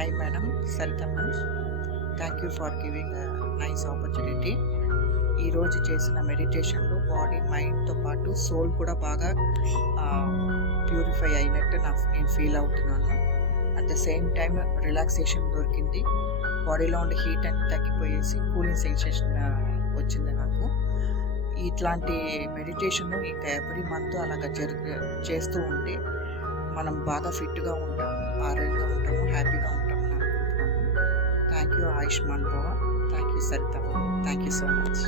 Hi madam, Sarita ma'am. Thank you for giving a nice opportunity. ఈ రోజు చేసిన మెడిటేషన్లో బాడీ మైండ్తో పాటు సోల్ కూడా బాగా ప్యూరిఫై అయినట్టు నేను ఫీల్ అవుతున్నాను. At the same time relaxation దొరికింది. బాడీలో ఉండే హీట్ అన్ని తగ్గిపోయేసి కూలింగ్ సెన్సేషన్ వచ్చింది నాకు. ఇట్లాంటి మెడిటేషన్ ఇంకా ఎవ్రీ మంత్ అలాగా చేస్తూ ఉంటే మనం బాగా ఫిట్గా ఉంటాము, ఆరోగ్యంగా ఉంటాము, హ్యాపీగా ఉంటాము అని అనుకుంటున్నాను. థ్యాంక్ యూ ఆయుష్మాన్ భవ. Thank you Saritha. Thank you so much.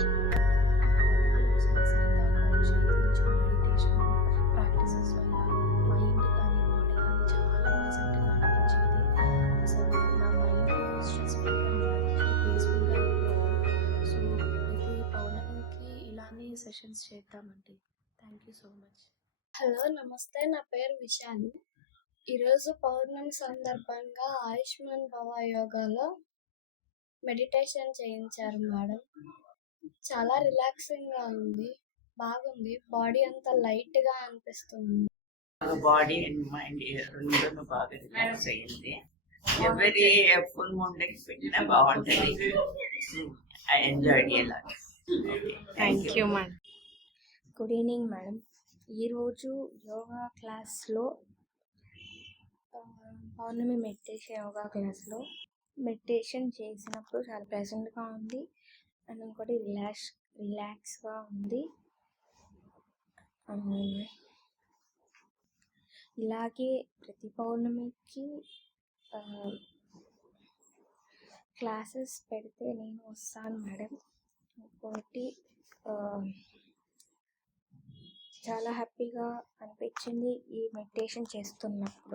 Sessions చేద్దామండి. Thank you so much. Hello, నమస్తే. నా పేరు విశాలి. ఈరోజు పౌర్ణమి సందర్భంగా ఆయుష్మాన్ భవ యోగాలో మెడిటేషన్ చేయించారు మేడం. చాలా రిలాక్సింగ్గా ఉంది, బాగుంది. బాడీ అంతా లైట్గా అనిపిస్తుంది. బాడీ అండ్ మైండ్ రెండు బాగా రిలాక్స్ అయ్యింది. ఎవరి ఫుల్ మూన్ పెట్టినా బాగుంటుంది. I enjoyed a lot. Thank you madam. Good evening madam. ఈరోజు యోగా క్లాస్లో పౌర్ణమి యోగా క్లాస్లో మెడిటేషన్ చేసినప్పుడు చాలా ప్లెజెంట్గా ఉంది అండ్ ఇంకోటి రిలాక్స్గా ఉంది. ఇలాగే ప్రతి పౌర్ణమికి క్లాసెస్ పెడితే నేను వస్తాను మేడం. ఇంకోటి చాలా హ్యాపీగా అనిపించింది ఈ మెడిటేషన్ చేస్తున్నప్పుడు.